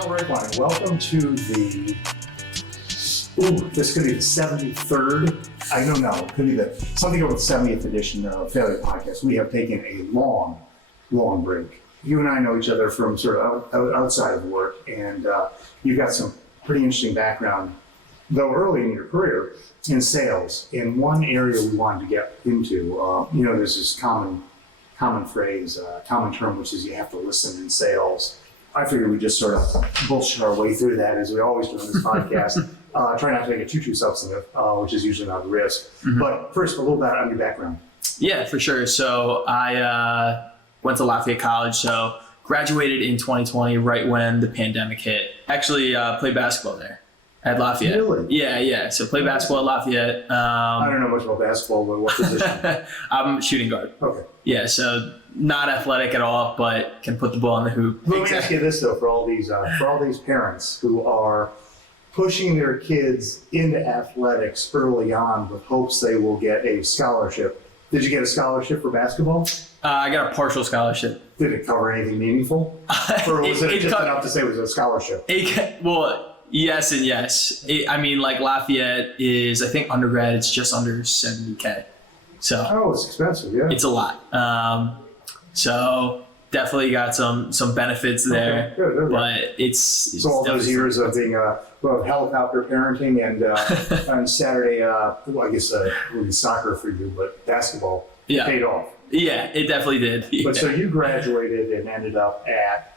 Breadlines. Welcome to this could be the 73rd. I don't know. It could be something over the 70th edition of Failure Podcast. We have taken a long break. You and I know each other from sort of outside of work, and you've got some pretty interesting background, though early in your career, in sales. In one area we wanted to get into, there's this common phrase, common term, which is you have to listen in sales. I figured we'd just sort of bullshit our way through that, as we always do on this podcast. Try not to make it too substantive, which is usually not a risk. Mm-hmm. But first, a little bit on your background. Yeah, for sure. So I went to Lafayette College, so graduated in 2020, right when the pandemic hit. Actually played basketball there at Lafayette. Really? Yeah. So played basketball at Lafayette. I don't know much about basketball, but what position? I'm shooting guard. Okay. Yeah, so not athletic at all, but can put the ball in the hoop. Let me ask you this though, for all these parents who are pushing their kids into athletics early on with hopes they will get a scholarship. Did you get a scholarship for basketball? I got a partial scholarship. Did it cover anything meaningful? Or was it just enough to say it was a scholarship? Well, yes and yes. Lafayette is, I think undergrad, it's just under $70K. So it's expensive, yeah. It's a lot. So definitely got some benefits there. Okay, good. But it's so all those years of being helicopter parenting and on Saturday, soccer for you, but basketball paid off. Yeah, it definitely did. But so you graduated and ended up at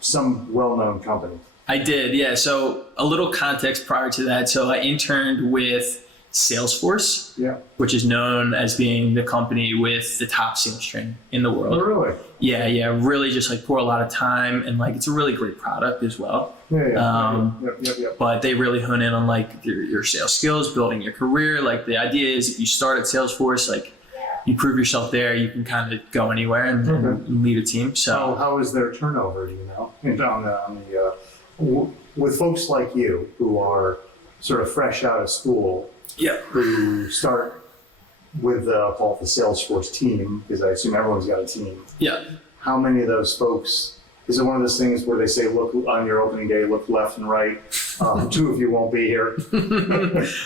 some well-known company. I did, yeah. So a little context prior to that. So I interned with Salesforce, which is known as being the company with the top sales training in the world. Oh, really? Yeah. Really just pour a lot of time, and it's a really great product as well. But they really hone in on your sales skills, building your career. The idea is if you start at Salesforce, you prove yourself there, you can kind of go anywhere and lead a team. So how is their turnover, do you know? And with folks like you who are sort of fresh out of school, who start with call it the Salesforce team, because I assume everyone's got a team. Yeah. How many of those folks, is it one of those things where they say, look on your opening day, look left and right, two of you won't be here?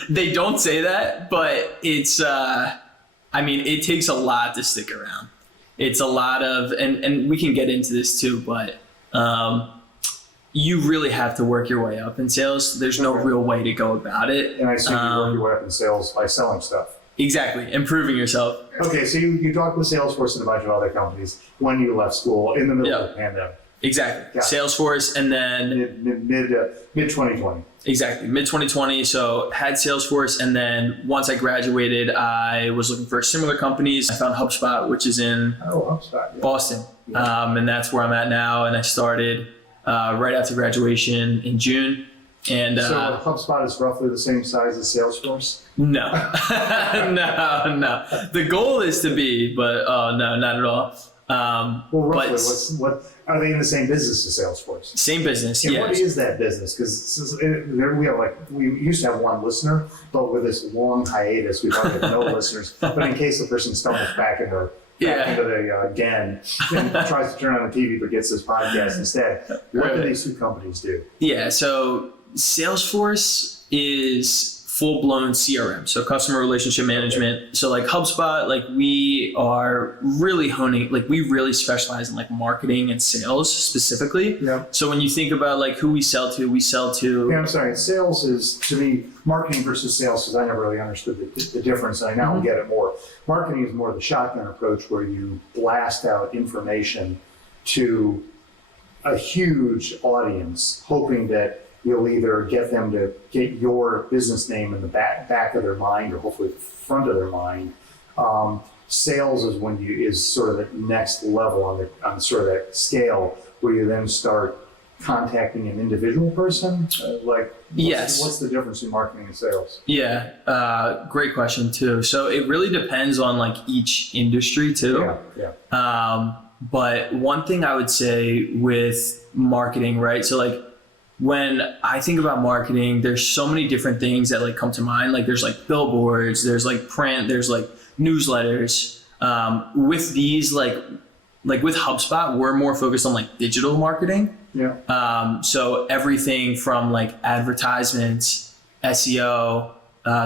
They don't say that, but it's, it takes a lot to stick around. It's a lot of, and we can get into this too, but you really have to work your way up in sales. There's no real way to go about it. And I assume you work your way up in sales by selling stuff. Exactly, improving yourself. Okay, so you talked with Salesforce and a bunch of other companies when you left school in the middle of the pandemic. Exactly, Salesforce, and then mid 2020. Exactly, mid 2020. So had Salesforce, and then once I graduated, I was looking for similar companies. I found HubSpot, which is in Boston, and that's where I'm at now. And I started right after graduation in June. And so HubSpot is roughly the same size as Salesforce? No, no. The goal is to be, but no, not at all. Well, roughly, what are they in the same business as Salesforce? Same business, and yes. What is that business? Because we used to have one listener, but with this long hiatus, we probably have no listeners. But in case the person stumbles back into the den and tries to turn on the TV but gets this podcast instead, what do these two companies do? Yeah, so Salesforce is full-blown CRM, so customer relationship management. Okay. So HubSpot, we are really honing, we really specialize in marketing and sales specifically. Yeah. So when you think about who we sell to. Yeah, I'm sorry. Sales is, to me, marketing versus sales, because I never really understood the difference, and I now get it more. Marketing is more the shotgun approach where you blast out information to a huge audience, hoping that you'll either get them to get your business name in the back of their mind, or hopefully the front of their mind. Sales is sort of the next level on sort of that scale, where you then start contacting an individual person. What's the difference in marketing and sales? Yeah, great question too. So it really depends on each industry too. Yeah. But one thing I would say with marketing, right? So when I think about marketing, there's so many different things that come to mind. There's billboards, there's print, there's newsletters. With these, like with HubSpot, we're more focused on like digital marketing. Yeah. So everything from like advertisements, SEO,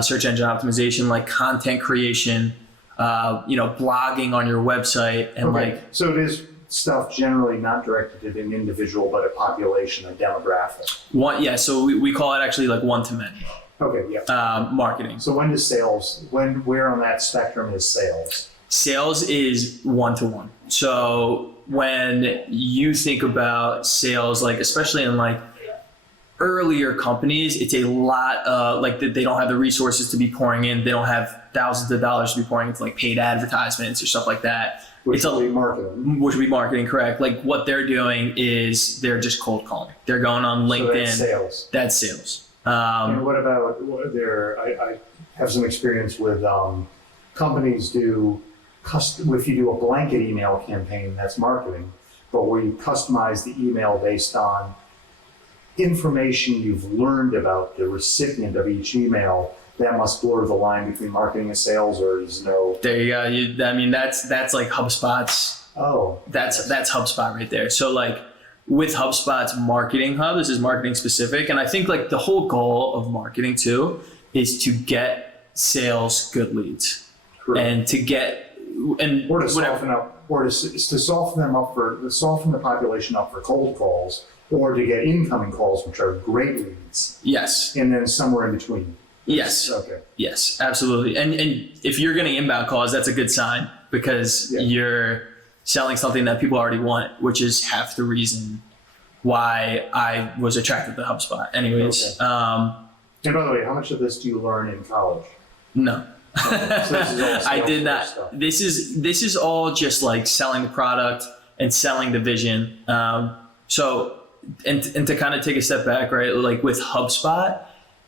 search engine optimization, like content creation, blogging on your website, and like. So it is stuff generally not directed at an individual, but a population, a demographic. So we call it actually like one-to-many. Okay. Yeah. Marketing. So when does sales? Where on that spectrum is sales? Sales is one-to-one. So when you think about sales, like especially in like earlier companies, it's a lot like they don't have the resources to be pouring in. They don't have thousands of dollars to be pouring into like paid advertisements or stuff like that. Which would be marketing. Which would be marketing, correct. Like what they're doing is they're just cold calling. They're going on LinkedIn. So that's sales. That's sales. And what about I have some experience with companies do if you do a blanket email campaign, that's marketing, but where you customize the email based on information you've learned about the recipient of each email, that must blur the line between marketing and sales, or is no. There you go. That's like HubSpot's. Oh. That's HubSpot right there. So like with HubSpot's marketing hub, this is marketing specific, and I think like the whole goal of marketing too is to get sales good leads. Correct. And to get or to soften up, or to soften the population up for cold calls, or to get incoming calls, which are great leads. Yes. And then somewhere in between. Yes. Okay. Yes, absolutely. And if you're getting inbound calls, that's a good sign, because you're selling something that people already want, which is half the reason why I was attracted to HubSpot. Anyways. Okay. And by the way, how much of this do you learn in college? No. So this is all I did not. Stuff. This is all just like selling the product and selling the vision. So to kind of take a step back, right? Like with HubSpot.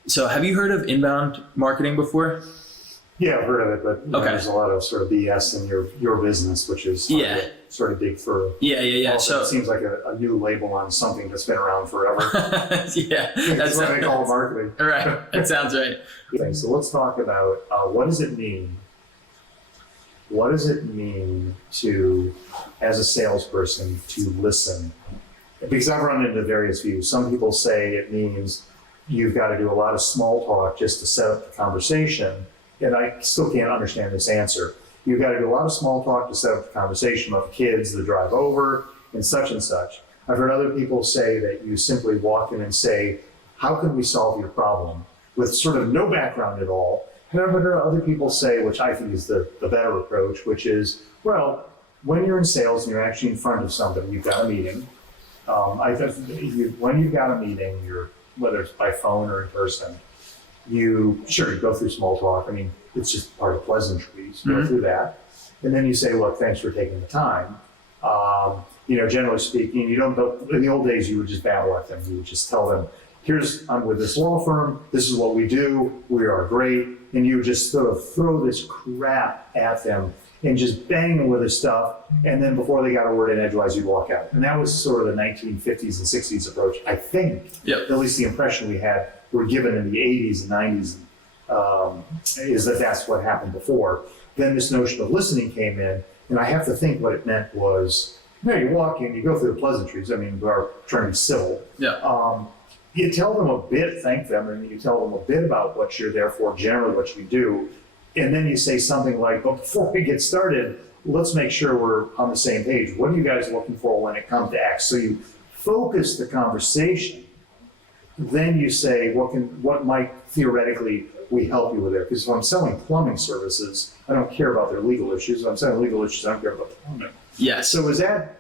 So have you heard of inbound marketing before? Yeah, I've heard of it, but there's a lot of sort of BS in your business, which is sort of dig through. Yeah. So it seems like a new label on something that's been around forever. That's what they call marketing. Right, that sounds right. Okay, so let's talk about what does it mean? What does it mean to, as a salesperson, to listen? Because I've run into various views. Some people say it means you've got to do a lot of small talk just to set up the conversation. And I still can't understand this answer. You've got to do a lot of small talk to set up the conversation about the kids, the drive over, and such and such. I've heard other people say that you simply walk in and say, how can we solve your problem? With sort of no background at all. And I've heard other people say, which I think is the better approach, which is, well, when you're in sales and you're actually in front of somebody, you've got a meeting. When you've got a meeting, whether it's by phone or in person, you go through small talk. I mean, it's just part of pleasantries. Go through that. And then you say, look, thanks for taking the time. Generally speaking, in the old days, you would just babble at them. You would just tell them, I'm with this law firm. This is what we do. We are great. And you would just sort of throw this crap at them and just bang them with this stuff. And then before they got a word in edgewise, you'd walk out. And that was sort of the 1950s and 60s approach, I think. Yep. At least the impression were given in the 80s and 90s is that that's what happened before. Then this notion of listening came in, and I have to think what it meant was, you walk in, you go through the pleasantries. I mean, we are trying to be civil. Yeah. You tell them a bit, thank them, and you tell them a bit about what you're there for, generally what you do, and then you say something like, but before we get started, let's make sure we're on the same page. What are you guys looking for when it comes to X? So you focus the conversation. Then you say, what might theoretically we help you with there? Because if I'm selling plumbing services, I don't care about their legal issues. If I'm selling legal issues, I don't care about the plumbing. Yes. So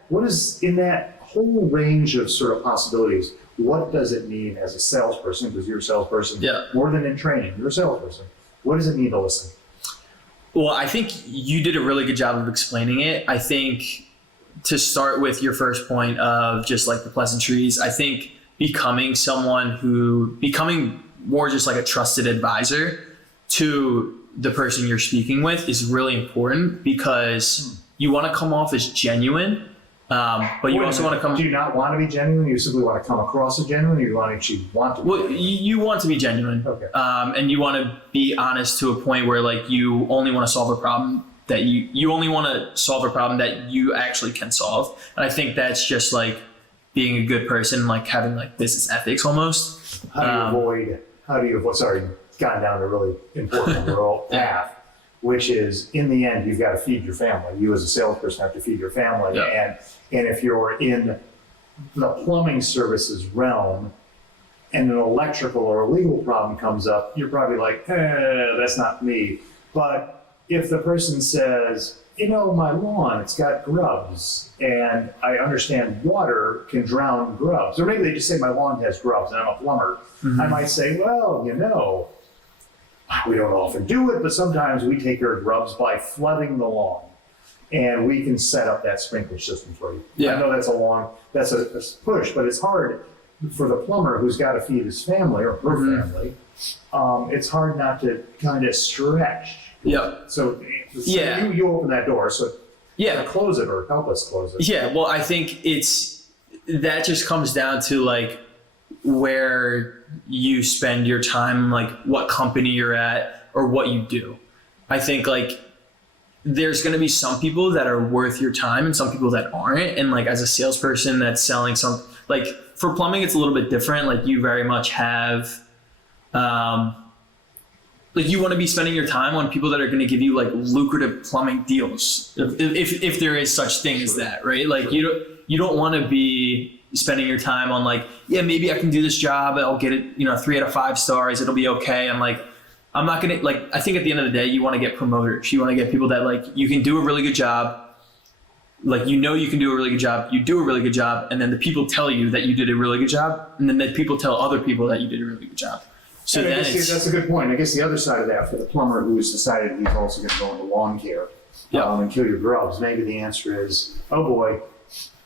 what is in that whole range of sort of possibilities, what does it mean as a salesperson? Because you're a salesperson more than in training. You're a salesperson. What does it mean to listen? Well, I think you did a really good job of explaining it. I think to start with your first point of just like the pleasantries, I think becoming more just like a trusted advisor to the person you're speaking with is really important, because you want to come off as genuine. But you also want to come. Do you not want to be genuine? You simply want to come across as genuine, or you actually want to be genuine? You want to be genuine. Okay. And you want to be honest to a point where like you only want to solve a problem that you only want to solve a problem that you actually can solve. And I think that's just like being a good person, like having like business ethics almost. How do you avoid, sorry, gotten down a really important rural path, which is in the end, you've got to feed your family. You as a salesperson have to feed your family. Yeah. And if you're in the plumbing services realm and an electrical or a legal problem comes up, you're probably like, that's not me. But if the person says, my lawn, it's got grubs, and I understand water can drown grubs, or maybe they just say my lawn has grubs and I'm a plumber, I might say, well, we don't often do it, but sometimes we take care of grubs by flooding the lawn, and we can set up that sprinkler system for you. Yeah. I know that's a push, but it's hard for the plumber who's got to feed his family or her family. It's hard not to kind of stretch. Yep. So you open that door, so close it or help us close it. Yeah, well, I think that just comes down to like where you spend your time, like what company you're at or what you do. I think like there's going to be some people that are worth your time and some people that aren't. And like as a salesperson that's selling like for plumbing, it's a little bit different. Like you very much have, like you want to be spending your time on people that are going to give you like lucrative plumbing deals, if there is such thing as that, right? Like you don't want to be spending your time on like, maybe I can do this job, I'll get it, 3 out of 5 stars, it'll be okay. And like, I'm not gonna like. I think at the end of the day, you want to get promoters. You want to get people that like you can do a really good job. Like you can do a really good job. You do a really good job, and then the people tell you that you did a really good job, and then the people tell other people that you did a really good job. So then that's a good point. I guess the other side of that for the plumber who's decided he's also going to go into lawn care and kill your grubs. Maybe the answer is, oh boy,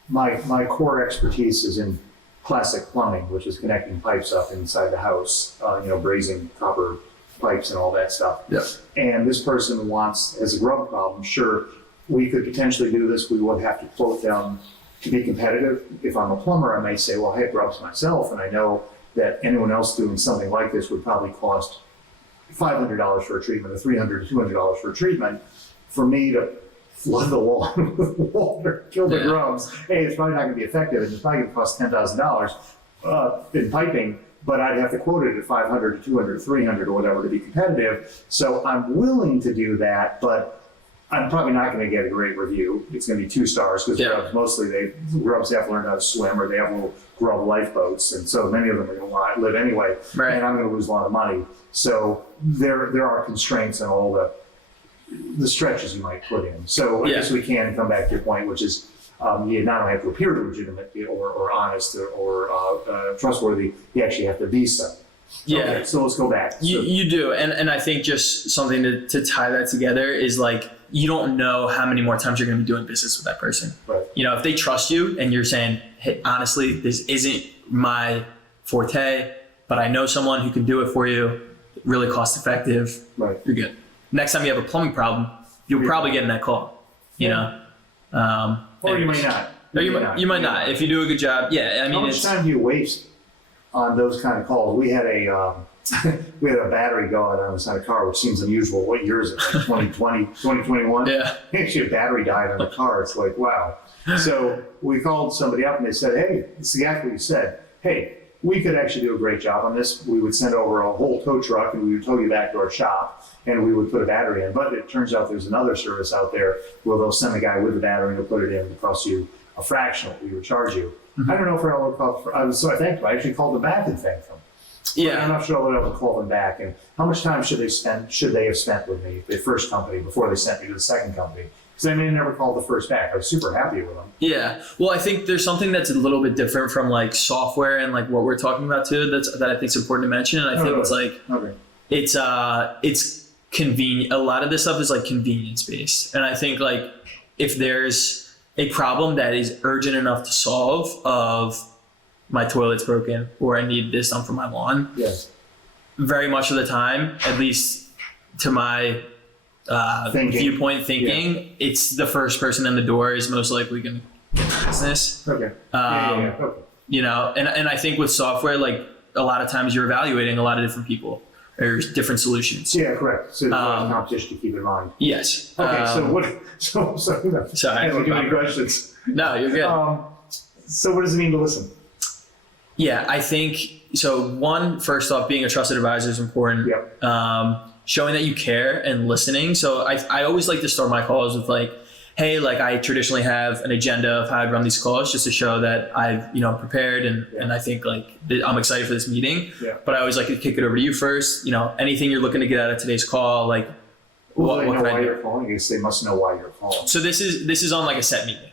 my core expertise is in classic plumbing, which is connecting pipes up inside the house. Brazing copper pipes and all that stuff. Yeah. And this person has a grub problem. Sure, we could potentially do this. We would have to quote them to be competitive. If I'm a plumber, I may say, well, I have grubs myself, and I know that anyone else doing something like this would probably cost $500 for a treatment, or $300 to $200 for a treatment. For me to flood the lawn with water, kill the grubs, it's probably not going to be effective, and it's probably going to cost $10,000 in piping. But I'd have to quote it at $500 to $200, $300 or whatever to be competitive. So I'm willing to do that, but I'm probably not going to get a great review. It's going to be 2 stars because grubs have to learn how to swim, or they have little grub lifeboats, and so many of them are going to live anyway. Right. And I'm going to lose a lot of money. So there are constraints on all the stretches you might put in. So I guess we can come back to your point, which is you not only have to appear legitimate or honest or trustworthy, you actually have to be so. Yeah. Okay, so let's go back. You do. And I think just something to tie that together is like, you don't know how many more times you're going to be doing business with that person. Right. If they trust you and you're saying, hey, honestly, this isn't my forte, but I know someone who can do it for you, really cost effective, right. You're good. Next time you have a plumbing problem, you'll probably get in that call, Or you may not. You might not. If you do a good job, How much time do you waste on those kind of calls? We had a battery go out on the side of the car, which seems unusual. What year is it? Like 2020, 2021? Yeah. Actually, a battery died on the car. It's like, wow. So we called somebody up and they said, hey, it's exactly what you said. Hey, we could actually do a great job on this. We would send over a whole tow truck and we would tow you back to our shop and we would put a battery in. But it turns out there's another service out there where they'll send a guy with the battery and they'll put it in. It costs you a fraction of what we would charge you. Mm-hmm. I don't know if I thanked them. I actually called them back and thanked them. Yeah. I'm not sure I'll ever call them back. And how much time should they have spent with me, the first company, before they sent me to the second company? Because I may have never called the first back. I was super happy with them. Yeah. Well, I think there's something that's a little bit different from like software and like what we're talking about too. That I think is important to mention. And I think it's like it's convenient. A lot of this stuff is like convenience based. And I think like if there's a problem that is urgent enough to solve, of my toilet's broken or I need this done for my lawn. Yes. Very much of the time, at least to my viewpoint thinking, it's the first person in the door is most likely going to get the business. Okay. Okay. And I think with software, like a lot of times you're evaluating a lot of different people, There's different solutions. Yeah, correct. So there's competition to keep in mind. Yes. Okay, so Sorry. I have too many questions. No, you're good. So what does it mean to listen? Yeah, I think, so one, first off, being a trusted advisor is important. Yep. Showing that you care and listening. So I always like to start my calls with like, hey, like I traditionally have an agenda of how I'd run these calls just to show that I've, prepared and I think like I'm excited for this meeting. Yeah. But I always like to kick it over to you first. Anything you're looking to get out of today's call, like Well, what they know can I why do? you're calling. I guess they must know why you're calling. So this is on like a set meeting.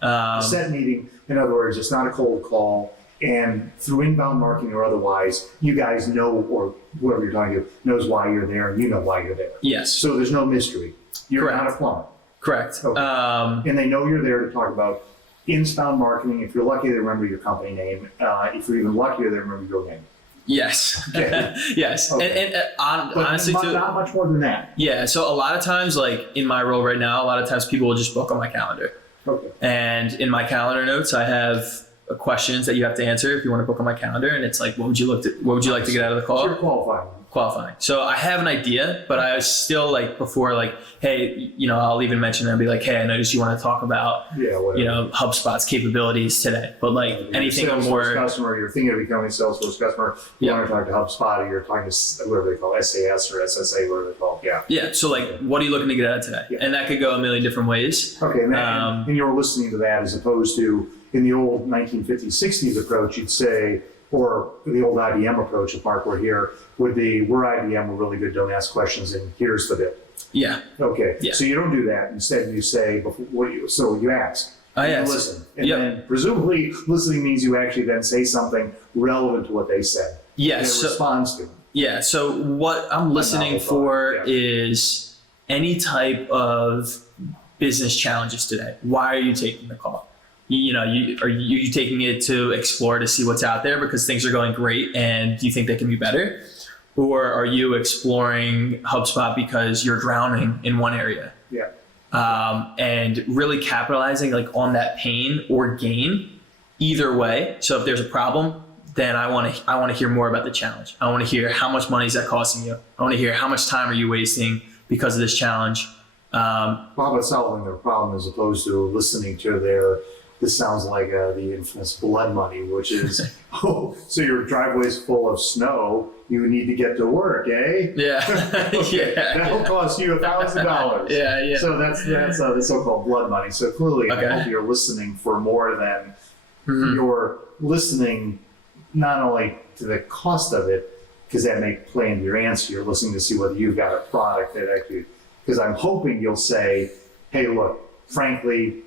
Set meeting, in other words, it's not a cold call. And through inbound marketing or otherwise, you guys know, or whoever you're talking to knows why you're there, and you know why you're there. Yes. So there's no mystery. You're Correct. not a plumber. Correct. Okay. And they know you're there to talk about inbound marketing. If you're lucky, they remember your company name. If you're even luckier, they remember your name. Yes. Okay. Yes. Okay. And honestly, but not much more than that. yeah. So a lot of times, like in my role right now, a lot of times people will just book on my calendar. Okay. And in my calendar notes, I have questions that you have to answer if you want to book on my calendar. And it's like, what would you like to get out of the call? You're qualifying. Qualifying. So I have an idea, but I still like before, like, hey, I'll even mention and be like, hey, I noticed you want to talk about, HubSpot's capabilities today, but like anything Salesforce more customer, you're thinking of becoming a Salesforce customer. You want to talk to HubSpot, or you're talking to whatever they call SAS or SSA, whatever they call. Yeah. Yeah. So like, what are you looking to get out of today? Yeah. And that could go a million different ways. Okay. And you're listening to that as opposed to in the old 1950s, 60s approach, you'd say, or the old IBM approach, if Mark were here, would be, we're IBM, we're really good, don't ask questions, and here's the bit. Yeah. Okay. Yeah. So you don't do that. Instead, you say, so you ask. I and ask. You listen. And then presumably listening means you actually then say something relevant to what they said. Yes. And it responds to them. Yeah. So what I'm listening for is any type of business challenges today. Why are you taking the call? Are you taking it to explore to see what's out there because things are going great and you think they can be better? Or are you exploring HubSpot because you're drowning in one area? Yeah. And really capitalizing like on that pain or gain either way. So if there's a problem, then I want to hear more about the challenge. I want to hear how much money is that costing you. I want to hear how much time are you wasting because of this challenge. How about solving their problem as opposed to listening to this sounds like the infamous blood money, which is, so your driveway's full of snow, you need to get to work, eh? Yeah. Okay. Yeah. That'll cost you $1,000. Yeah, yeah. So that's the so-called blood money. So clearly, I hope you're listening for more than you're listening not only to the cost of it, because that may play into your answer, you're listening to see whether you've got a product that actually, because I'm hoping you'll say, hey, look, frankly,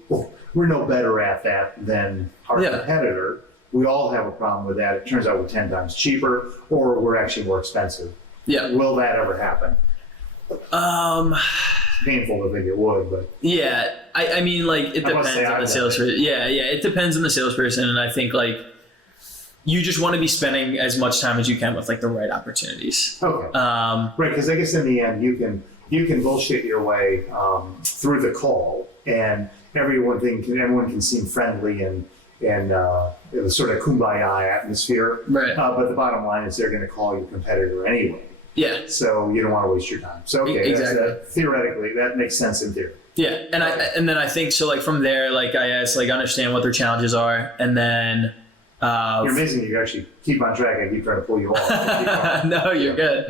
we're no better at that than our competitor. We all have a problem with that. It turns out we're 10 times cheaper, or we're actually more expensive. Yeah. Will that ever happen? It's painful to think it would, but. Yeah. I mean, like, it depends on the salesperson. Yeah, it depends on the salesperson. And I think, like, you just want to be spending as much time as you can with, like, the right opportunities. Okay. Right, because I guess in the end, you can bullshit your way through the call, and everyone can seem friendly and the sort of kumbaya atmosphere. Right. But the bottom line is they're going to call your competitor anyway. Yeah. So you don't want to waste your time. So exactly. Theoretically, that makes sense in theory. Yeah, and then I think so. Like from there, like I ask, like understand what their challenges are, and then. You're amazing. You actually keep on track. I keep trying to pull you off. No, you're good.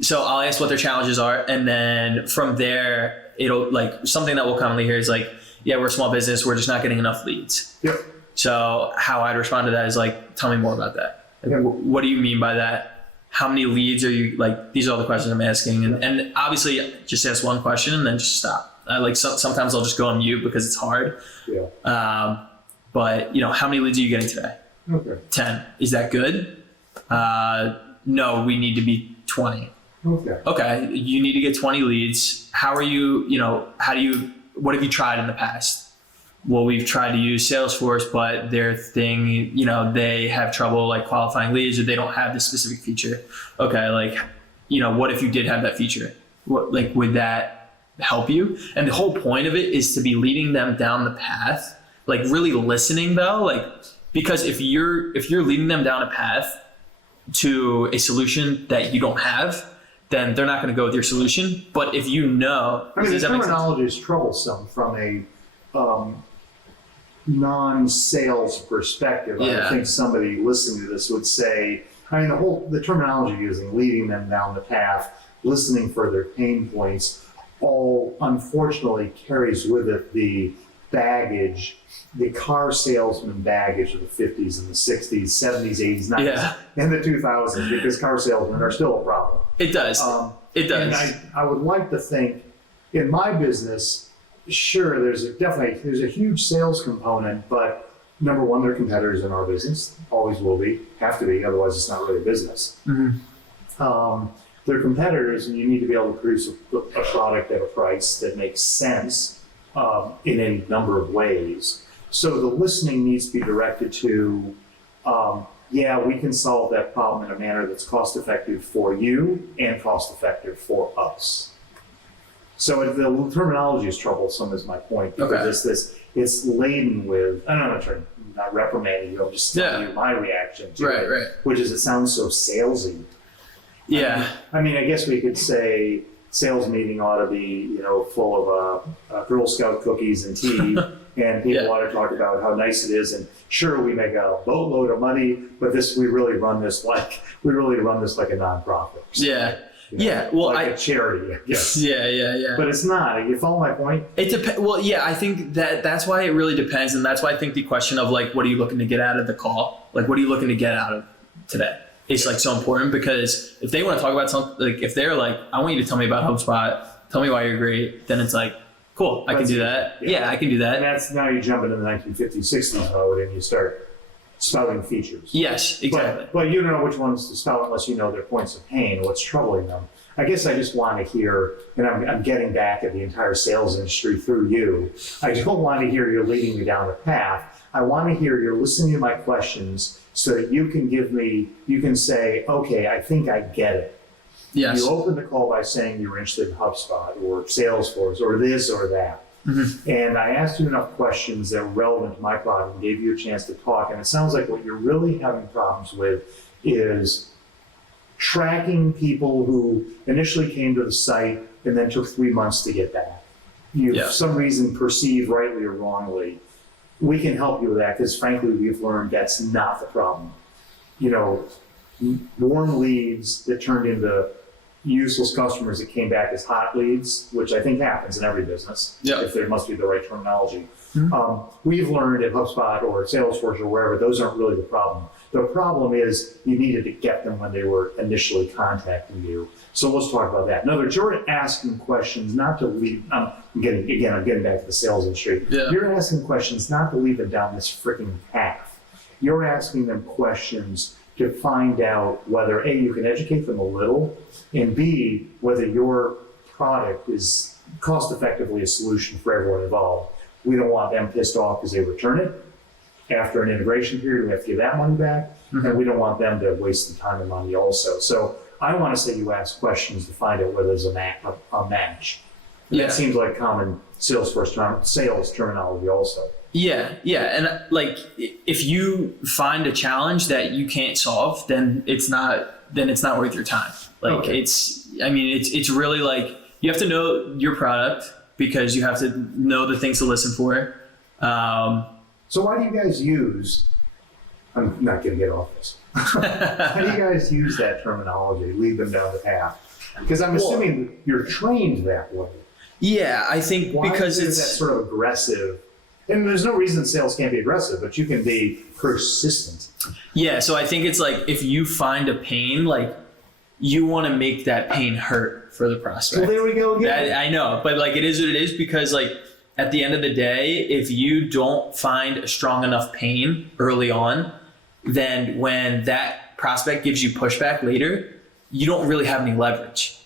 So I'll ask what their challenges are, and then from there, it'll like something that we'll commonly hear is like, yeah, we're a small business. We're just not getting enough leads. Yep. So how I'd respond to that is like, tell me more about that. Like, what do you mean by that? How many leads are you like? These are all the questions I'm asking, and obviously just ask one question and then just stop. Sometimes I'll just go on mute because it's hard. Yeah. But how many leads are you getting today? Okay. 10. Is that good? No, we need to be 20. Okay. Okay. You need to get 20 leads. How are you, what have you tried in the past? Well, we've tried to use Salesforce, but their thing, they have trouble like qualifying leads, or they don't have this specific feature. Okay. Like, what if you did have that feature? Would that help you? And the whole point of it is to be leading them down the path, like really listening though, like, because if you're leading them down a path to a solution that you don't have, then they're not going to go with your solution. But if you know, I mean, the terminology is troublesome from a non-sales perspective. I think somebody listening to this would say, I mean, the terminology using, leading them down the path, listening for their pain points, all unfortunately carries with it the baggage, the car salesman baggage of the 50s and the 60s, 70s, 80s, 90s, and the 2000s, because car salesmen are still a problem. It does. It does. And I would like to think, in my business, sure, there's a huge sales component, but number one, they're competitors in our business, always will be, have to be, otherwise it's not really a business. They're competitors, and you need to be able to produce a product at a price that makes sense in any number of ways. So the listening needs to be directed to, we can solve that problem in a manner that's cost effective for you and cost effective for us. So the terminology is troublesome, is my point, because it's laden with, I'm not reprimanding you, I'm just telling you my reaction to it, which is it sounds so salesy. Yeah. I mean, I guess we could say sales meeting ought to be, full of Girl Scout cookies and tea, and people ought to talk about how nice it is. And sure, we make a boatload of money, but we really run this like a nonprofit. Well, like a charity. Yes. Yeah. But it's not. You follow my point? It depends. Well, I think that's why it really depends, and that's why I think the question of like, what are you looking to get out of the call? Like, what are you looking to get out of today? It's like so important, because if they want to talk about something, like if they're like, I want you to tell me about HubSpot, tell me why you're great, then it's like, cool, I can do that. Yeah, I can do that. And that's now you jump into the 1950s, 60s mode and you start spouting features. Yes, exactly. But you don't know which ones to spout unless you know their points of pain, what's troubling them. I guess I just want to hear, and I'm getting back at the entire sales industry through you. I don't want to hear you're leading me down the path. I want to hear you're listening to my questions so that you can say, okay, I think I get it. Yes. You opened the call by saying you were interested in HubSpot or Salesforce or this or that. And I asked you enough questions that were relevant to my product and gave you a chance to talk. And it sounds like what you're really having problems with is tracking people who initially came to the site and then took 3 months to get back. You, for some reason, perceive rightly or wrongly. We can help you with that, because frankly, we've learned that's not the problem. Warm leads that turned into useless customers that came back as hot leads, which I think happens in every business, if there must be the right terminology. We've learned at HubSpot or Salesforce or wherever, those aren't really the problem. The problem is you needed to get them when they were initially contacting you. So let's talk about that. In other words, you're asking questions not to lead, I'm getting back to the sales industry. You're asking questions not to lead them down this freaking path. You're asking them questions to find out whether A, you can educate them a little, and B, whether your product is cost effectively a solution for everyone involved. We don't want them pissed off because they return it. After an integration period, we have to give that money back, and we don't want them to waste the time and money also. So I want to say you ask questions to find out whether there's a match. That seems like common Salesforce sales terminology also. Yeah, and like if you find a challenge that you can't solve, then it's not worth your time. Like it's really like you have to know your product, because you have to know the things to listen for. So why do you guys use, I'm not going to get off this. How do you guys use that terminology, lead them down the path? Because I'm assuming you're trained that way. Yeah, I think because it's that sort of aggressive. And there's no reason sales can't be aggressive, but you can be persistent. Yeah, so I think it's like if you find a pain, like you want to make that pain hurt for the prospect. Well, there we go again. I know, but like it is what it is, because like at the end of the day, if you don't find a strong enough pain early on, then when that prospect gives you pushback later, you don't really have any leverage.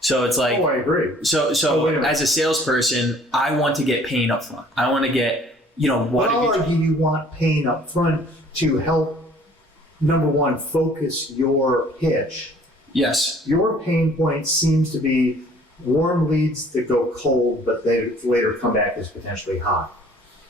So it's like, I agree. So as a salesperson, I want to get pain up front. I want to get, what I'll argue you want pain up front to help, number one, focus your pitch. Yes. Your pain point seems to be warm leads that go cold, but they later come back as potentially hot.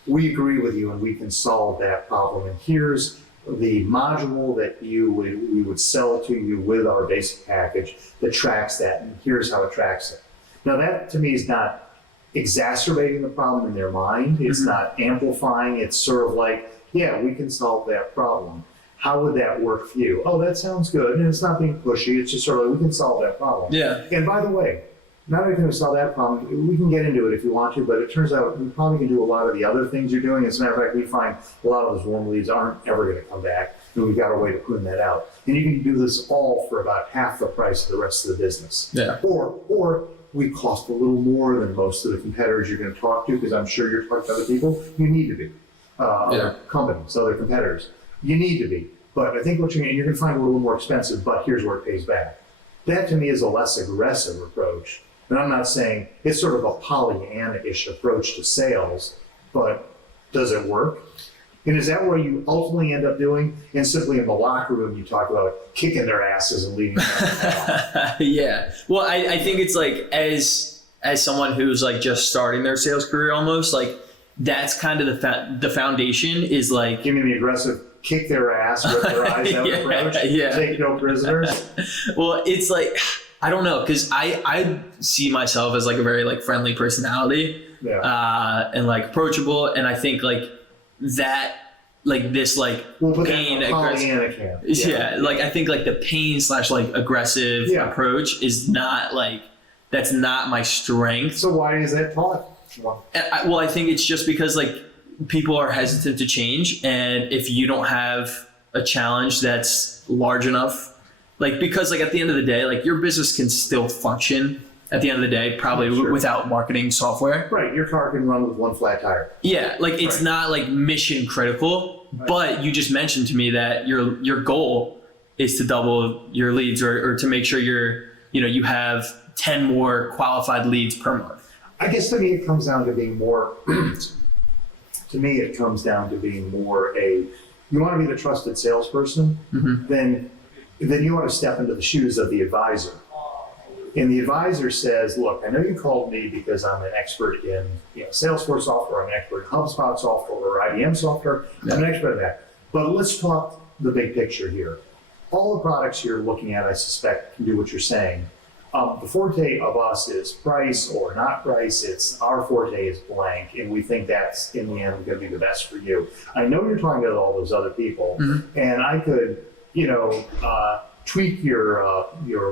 We agree with you, and we can solve that problem. And here's the module that we would sell to you with our basic package that tracks that, and here's how it tracks it. Now that to me is not exacerbating the problem in their mind. It's not amplifying. It's sort of like, yeah, we can solve that problem. How would that work for you? Oh, that sounds good. And it's not being pushy. It's just sort of like, we can solve that problem. Yeah. And by the way, not only can we solve that problem, we can get into it if you want to, but it turns out we probably can do a lot of the other things you're doing. As a matter of fact, we find a lot of those warm leads aren't ever going to come back, and we've got a way to prune that out. And you can do this all for about half the price of the rest of the business. Yeah. Or we cost a little more than most of the competitors you're going to talk to, because I'm sure you're talking to other people. You need to be. Other companies, other competitors. You need to be. But I think what you're going to find a little more expensive, but here's where it pays back. That to me is a less aggressive approach. And I'm not saying it's sort of a Pollyanna-ish approach to sales, but does it work? And is that what you ultimately end up doing? And simply in the locker room, you talk about kicking their asses and leaving them out. Yeah. Well, I think it's like, as someone who's like just starting their sales career almost, like that's kind of the foundation is like... Give me the aggressive kick their ass, rip their eyes out approach, take no prisoners. Well, it's like... I don't know, because I see myself as like a very like friendly personality, and like approachable, and I think like that, like this like pain, aggressive, like I think like the pain / like aggressive approach is not like, that's not my strength. So why is that taught? Well, I think it's just because like people are hesitant to change, and if you don't have a challenge that's large enough. Like, because like at the end of the day, like your business can still function at the end of the day, probably without marketing software. Right. Your car can run with one flat tire. Yeah. Like it's not like mission critical, but you just mentioned to me that your goal is to double your leads or to make sure you have 10 more qualified leads per month. I guess to me, it comes down to being more, you want to be the trusted salesperson, then you want to step into the shoes of the advisor. And the advisor says, look, I know you called me because I'm an expert in Salesforce software, I'm an expert in HubSpot software or IBM software, I'm an expert in that. But let's talk the big picture here. All the products you're looking at, I suspect, can do what you're saying. The forte of us is price or not price. It's our forte is blank, and we think that's in the end going to be the best for you. I know you're talking about all those other people, and I could tweak your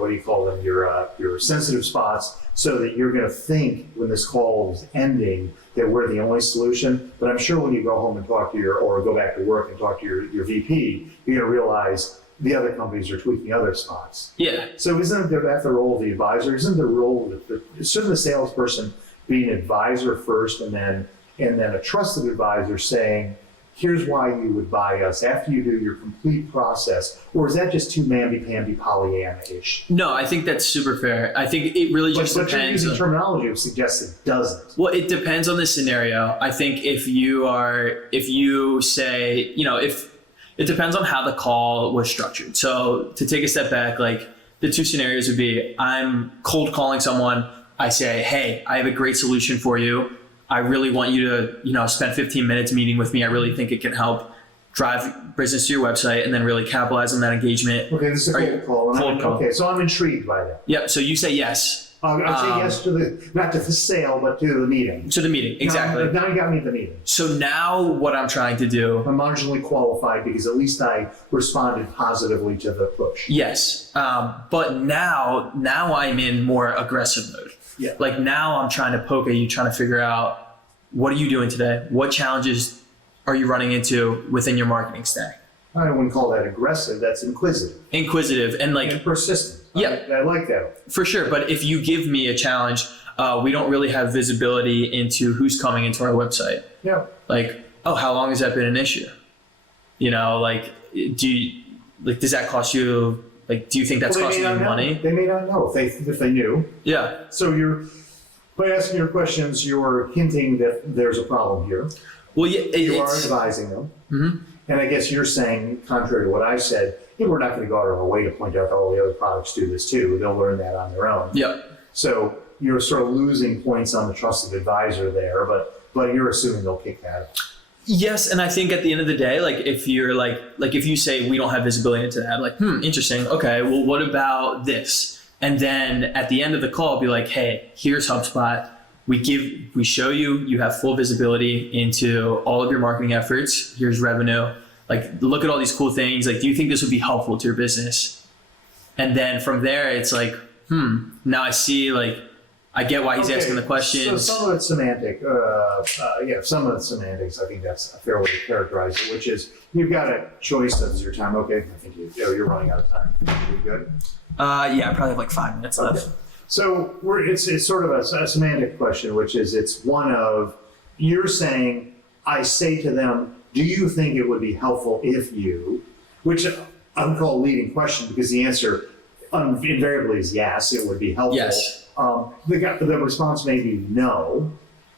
what do you call them, your sensitive spots so that you're going to think when this call is ending that we're the only solution. But I'm sure when you go home and talk to or go back to work and talk to your VP, you're going to realize the other companies are tweaking other spots. Yeah. So isn't that the role of the advisor? Isn't the role of shouldn't the salesperson be an advisor first and then a trusted advisor saying, here's why you would buy us after you do your complete process? Or is that just too mamby-pamby Pollyanna-ish? No, I think that's super fair. I think it really just depends. But you're using terminology that suggests it doesn't. Well, it depends on the scenario. I think if you say, if it depends on how the call was structured. So to take a step back, like the two scenarios would be, I'm cold calling someone. I say, hey, I have a great solution for you. I really want you to, spend 15 minutes meeting with me. I really think it can help drive business to your website and then really capitalize on that engagement. Okay, this is a cold call. Okay, so I'm intrigued by that. Yep, so you say yes. I say yes to not to the sale, but to the meeting. To the meeting, exactly. Now you got me at the meeting. So now what I'm trying to do. I'm marginally qualified because at least I responded positively to the push. Yes, but now I'm in more aggressive mode. Yeah. Like now I'm trying to poke at you, trying to figure out, what are you doing today? What challenges are you running into within your marketing stack? I wouldn't call that aggressive. That's inquisitive. Inquisitive and persistent. Yeah, I like that. For sure. But if you give me a challenge, we don't really have visibility into who's coming into our website. Yeah. Like, oh, how long has that been an issue? Does that cost you? Like, do you think that's costing you money? They may not know if they knew. Yeah. So by asking your questions, you're hinting that there's a problem here. Well, yeah, you are advising them. Mm-hmm. And I guess you're saying, contrary to what I said, we're not going to go out of our way to point out that all the other products do this too. They'll learn that on their own. Yep. So you're sort of losing points on the trusted advisor there, but you're assuming they'll kick that up. Yes, and I think at the end of the day, like if you're like if you say we don't have visibility into that, like interesting. Okay, well, what about this? And then at the end of the call, be like, hey, here's HubSpot. We show you. You have full visibility into all of your marketing efforts. Here's revenue. Like, look at all these cool things. Like, do you think this would be helpful to your business? And then from there, it's like, now I see, like, I get why he's asking the questions. So some of it's semantic. Some of it's semantics. I think that's a fair way to characterize it, which is you've got a choice of is your time okay? I think you're running out of time. Are you good? Yeah, I probably have like 5 minutes left. So it's sort of a semantic question, which is it's one of you're saying, I say to them, do you think it would be helpful if you, which I would call a leading question because the answer invariably is yes, it would be helpful. Yes. The response may be no,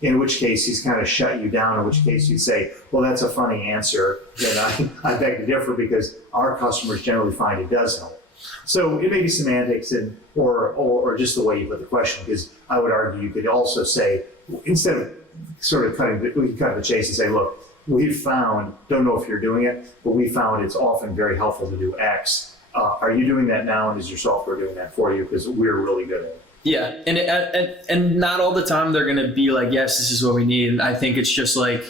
in which case he's kind of shut you down, in which case you say, well, that's a funny answer. Then I beg to differ because our customers generally find it does help. So it may be semantics or just the way you put the question, because I would argue you could also say, instead of sort of we can cut the chase and say, look, we've found, don't know if you're doing it, but we found it's often very helpful to do X. Are you doing that now, and is your software doing that for you? Because we're really good at it. Yeah, and not all the time they're gonna be like, yes, this is what we need. And I think it's just like,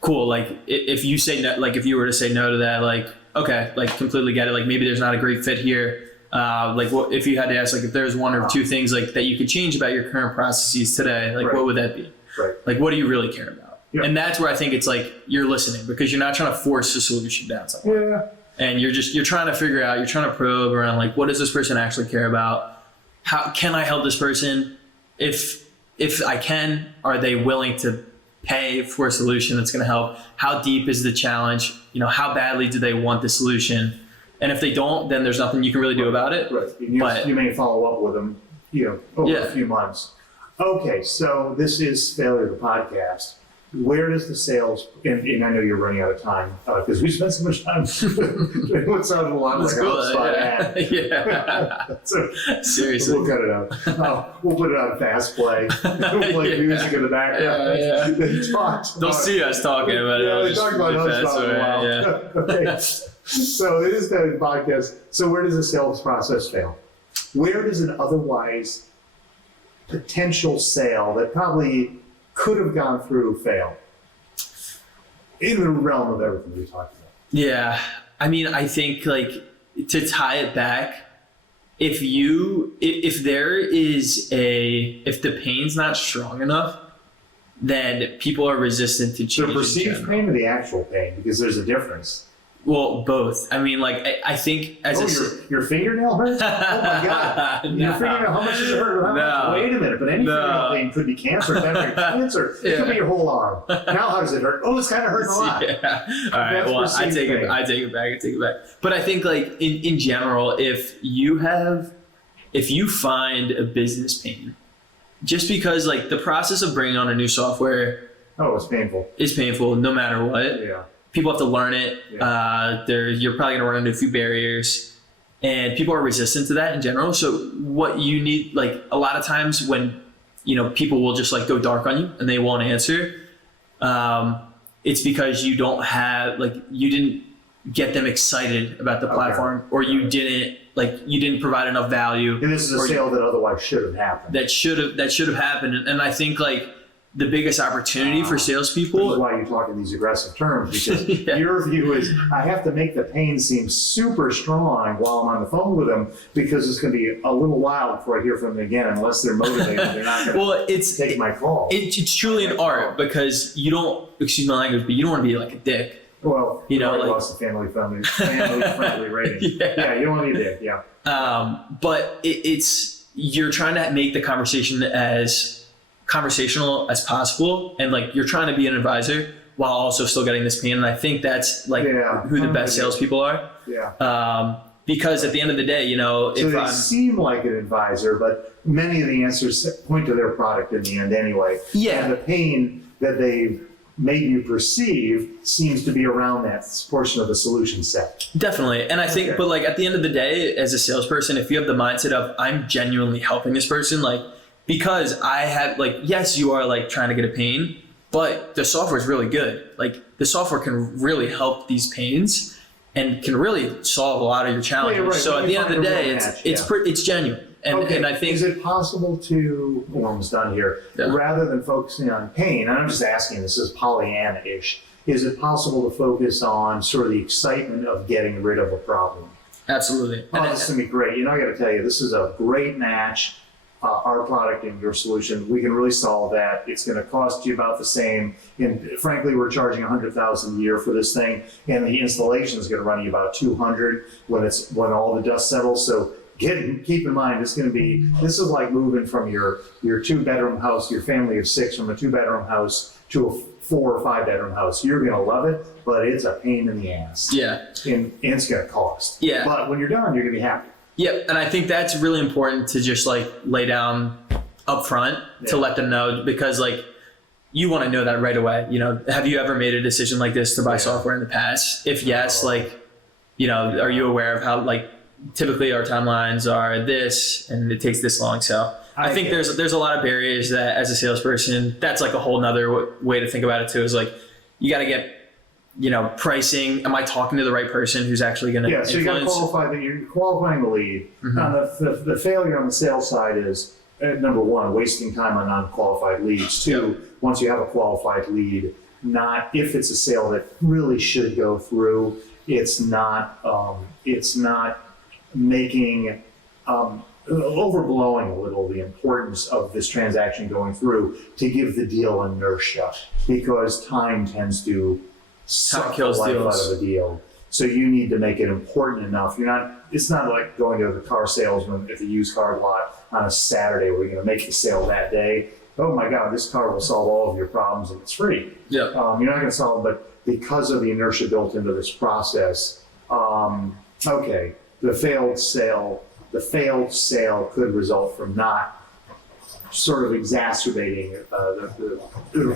cool. Like if you say no, like if you were to say no to that, like okay, like completely get it. Like maybe there's not a great fit here. Like what if you had to ask, like if there's one or two things like that you could change about your current processes today, like what would that be? Right. Like what do you really care about? Yeah. And that's where I think it's like you're listening because you're not trying to force a solution down someone. Yeah. And you're trying to figure out, you're trying to probe around like what does this person actually care about? How can I help this person? If I can, are they willing to pay for a solution that's going to help? How deep is the challenge? How badly do they want the solution? And if they don't, then there's nothing you can really do about it. Right. You may follow up with them, over a few months. Okay, so this is Failure the Podcast. Where does the sales, and I know you're running out of time because we spent so much time doing what sounded a lot like a HubSpot ad. Yeah. So, seriously. We'll cut it out. We'll put it on fast play. We'll play music in the background. Yeah. They'll see us talking about it. Yeah, they talk about HubSpot in a while. Yeah. Okay. So it is Failure the Podcast. So where does the sales process fail? Where does an otherwise potential sale that probably could have gone through fail in the realm of everything we talked about? Yeah. I mean, I think like to tie it back, if the pain's not strong enough, then people are resistant to change. The perceived pain or the actual pain? Because there's a difference. Well, both. I mean, like, I think your fingernail hurts? Oh my God. Your fingernail, how much does it hurt? How much? Wait a minute, but any fingernail pain could be cancer, cancer. It could be your whole arm. Now how does it hurt? Oh, it's kind of hurting a lot. Yeah. All right, well, I take it back. But I think like in general, if you find a business pain, just because like the process of bringing on a new software it's painful. Is painful no matter what. Yeah. People have to learn it. Yeah. You're probably gonna run into a few barriers, and people are resistant to that in general. So what you need, like a lot of times when people will just like go dark on you and they won't answer, it's because you didn't get them excited about the platform, or you didn't provide enough value. And this is a sale that otherwise should have happened. That should have happened, and I think like. The biggest opportunity for salespeople. This is why you talk in these aggressive terms, because your view is I have to make the pain seem super strong while I'm on the phone with them, because it's going to be a little while before I hear from them again. Unless they're motivated, they're not going to take my call. It's truly an art, because you don't, excuse my language, but you don't want to be like a dick. Well, lost the family friendly rating. Yeah, you don't want to be a dick. Yeah. But you're trying to make the conversation as conversational as possible, and like you're trying to be an advisor while also still getting this pain. And I think that's like who the best salespeople are. Yeah. Because at the end of the day, so they seem like an advisor, but many of the answers point to their product in the end anyway. Yeah. And the pain that they've made you perceive seems to be around that portion of the solution set. Definitely. And I think, but like at the end of the day, as a salesperson, if you have the mindset of I'm genuinely helping this person, like. Because I have yes, you are like trying to get a pain, but the software is really good. Like the software can really help these pains and can really solve a lot of your challenges. Yeah, right. So at the end of the day, it's genuine. And I think, is it possible to, we're almost done here, rather than focusing on pain, and I'm just asking, this is Pollyanna-ish, is it possible to focus on sort of the excitement of getting rid of a problem? Absolutely. Oh, this is going to be great. You know, I got to tell you, this is a great match. Our product and your solution, we can really solve that. It's going to cost you about the same. And frankly, we're charging $100,000 a year for this thing, and the installation is going to run you about $200 when all the dust settles. So keep in mind, this is like moving from your 2-bedroom house, your family of 6, from a 2-bedroom house to a 4 or 5-bedroom house. You're going to love it, but it's a pain in the ass. Yeah. And it's going to cost. Yeah. But when you're done, you're going to be happy. Yep, and I think that's really important to just like lay down up front to let them know, because like you want to know that right away. You know, have you ever made a decision like this to buy software in the past? If yes, like, you know, are you aware of how like typically our timelines are this and it takes this long? So I think there's a lot of barriers that as a salesperson, that's like a whole nother way to think about it too, is like you got to get, you know, pricing. Am I talking to the right person who's actually going to influence? So you got to qualify that you're qualifying the lead. Mm-hmm. The failure on the sales side is, number one, wasting time on non-qualified leads. Two, once you have a qualified lead, not if it's a sale that really should go through, it's not making, overblowing a little the importance of this transaction going through to give the deal inertia, because time tends to suck the life out of a deal. So you need to make it important enough. It's not like going to the car salesman at the used car lot on a Saturday where you're going to make the sale that day. Oh my God, this car will solve all of your problems and it's free. Yeah. You're not going to solve them, but because of the inertia built into this process, the failed sale could result from not sort of exacerbating,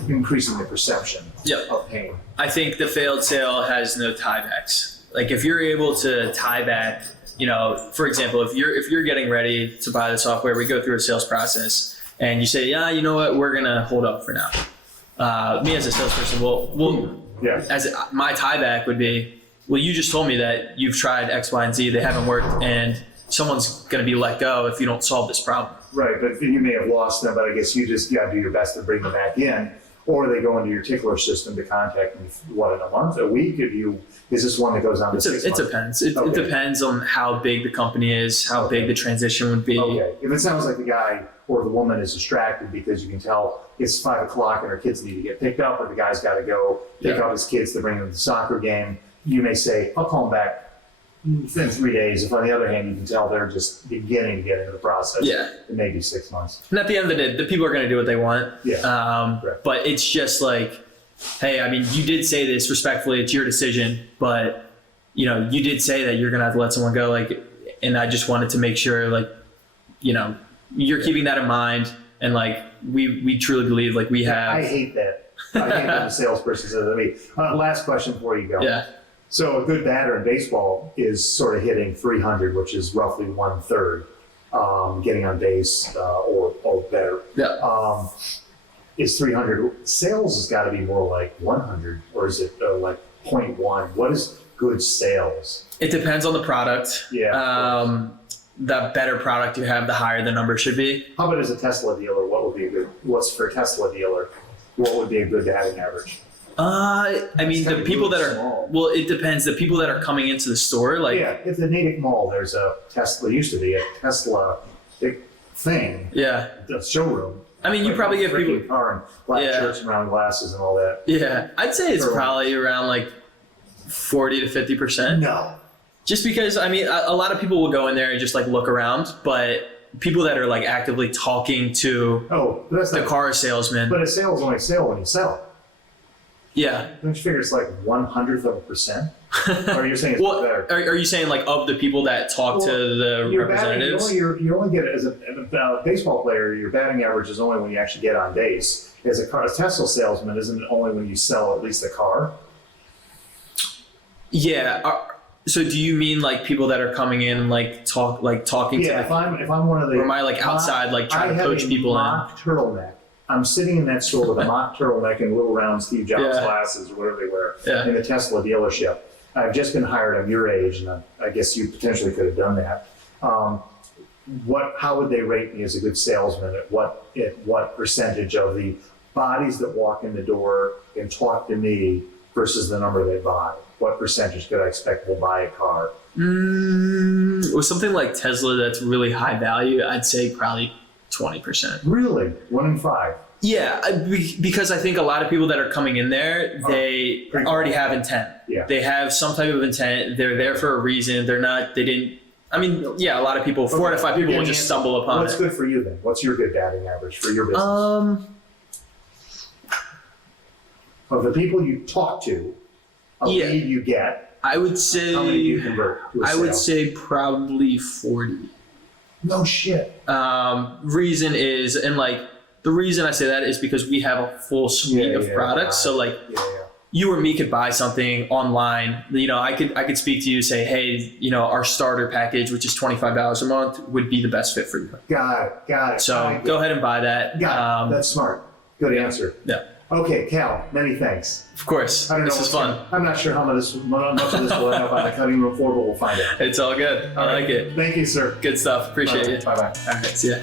increasing the perception of pain. I think the failed sale has no tiebacks. Like if you're able to tie back, you know, for example, if you're getting ready to buy the software, we go through a sales process and you say, yeah, you know what, we're gonna hold up for now. Me as a salesperson, as my tieback would be, well, you just told me that you've tried X, Y, and Z, they haven't worked, and someone's going to be let go if you don't solve this problem. Right, but you may have lost them, but I guess you just got to do your best to bring them back in, or they go into your tickler system to contact me, in a month, a week? Is this one that goes on to 6 months? It depends. It depends on how big the company is, how big the transition would be. Okay, if it sounds like the guy or the woman is distracted because you can tell it's 5 o'clock and her kids need to get picked up, or the guy's got to go pick up his kids to bring them to the soccer game, you may say, I'll call him back in 3 days. If on the other hand, you can tell they're just beginning to get into the process, it may be 6 months. And at the end of the day, the people are going to do what they want. But it's just like, hey, I mean, you did say this respectfully, it's your decision, but you know, you did say that you're going to have to let someone go. Like, and I just wanted to make sure, like, you know, you're keeping that in mind. And like, we truly believe, like, we have. I hate that. I hate that the salesperson says to me. Last question before you go. Yeah. So a good batter in baseball is sort of hitting 300, which is roughly 1/3, getting on base or better. Yeah. Is 300. Sales has got to be more like 100, or is it like 0.1? What is good sales? It depends on the product. Yeah. The better product you have, the higher the number should be. How about as a Tesla dealer? What's for a Tesla dealer? What would be a good batting average? I mean, the people that are small. Well, it depends. The people that are coming into the store, like at the Natick Mall, there's a Tesla. Used to be a Tesla big thing. Yeah. The showroom. I mean, you probably get people car and black shirts and round glasses and all that. Yeah, I'd say it's probably around like 40 to 50%. No. Just because, I mean, a lot of people will go in there and just like look around, but people that are like actively talking to the car salesman. But a sale is only a sale when you sell. Yeah. Don't you figure it's like 1/100%? Or are you saying it's better? Are you saying like of the people that talk to the representatives? You only get, as a baseball player, your batting average is only when you actually get on base. As a Tesla salesman, isn't it only when you sell at least a car? Yeah. So do you mean like people that are coming in and talking to? Yeah, if I'm one of the. Or am I like outside like trying to coach people in? Mock turtleneck I'm sitting in that store with a mock turtleneck and little round Steve Jobs glasses or whatever they wear in a Tesla dealership. I've just been hired. I'm your age, and I guess you potentially could have done that. How would they rate me as a good salesman? At what percentage of the bodies that walk in the door and talk to me versus the number they buy? What percentage could I expect will buy a car? With something like Tesla that's really high value, I'd say probably 20%. Really? 1 in 5? Yeah, because I think a lot of people that are coming in there, they already have intent. Yeah. They have some type of intent. They're there for a reason. A lot of people, 4 out of 5 people will just stumble upon it. What's good for you then? What's your good batting average for your business? Of the people you talk to, a lead you get, I would say, how many do you convert to a sale? would say probably 40. No shit. Reason is, and like, the reason I say that is because we have a full suite of products. So like, you or me could buy something online. You know, I could speak to you, say, hey, you know, our starter package, which is $25 a month, would be the best fit for you. Got it. So go ahead and buy that. Got it. That's smart. Good answer. Yeah. Okay, Cal, many thanks. Of course. This is fun. I'm not sure how much of this will end up on the cutting room floor, but we'll find out. It's all good. I like it. Thank you, sir. Good stuff. Appreciate it. Bye-bye. All right. See ya.